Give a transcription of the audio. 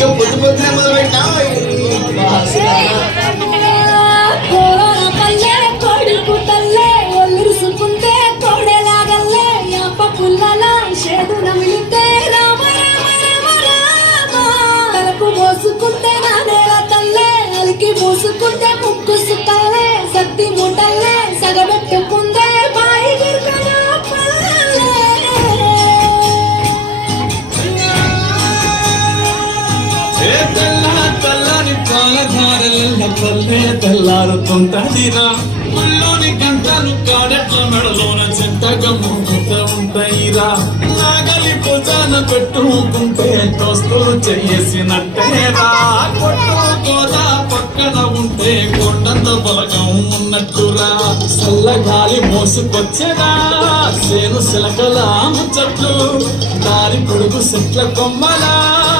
ఇక పొద్దు పొద్దునే మొదలు పెట్టినా కొడుకు తల్లే ఒల్లుసుకుంటే కోడెలాగల్లే యాప పుల్లల షేదు నమిలితే రామ రామ రామ రామ తలకు మోసుకుంటే నానేల తల్లే అలికి మోసుకుంటే ముక్కు సుక్కల్లే సత్తి ముట్టల్లే సగబెట్టుకుందే బాయి గిర్కన తెల్లని పాలధారల పల్లె తెల్లారుతుంటదిరా ముల్లోని గంటలు కాడెట్ల మెడలోన చింతగా మూత ఉంటాయిరా నాగలి భుజాన పెట్టుకుంటే దోస్తులు చేసినట్టేరా కొట్టు గోదా పక్కన ఉంటే కొండంత బలగం ఉన్నట్టురా చల్లగాలి మోసుకొచ్చేదా సేను శిలకల ముచ్చట్లు దారి పొడుగు చెట్ల కొమ్మలా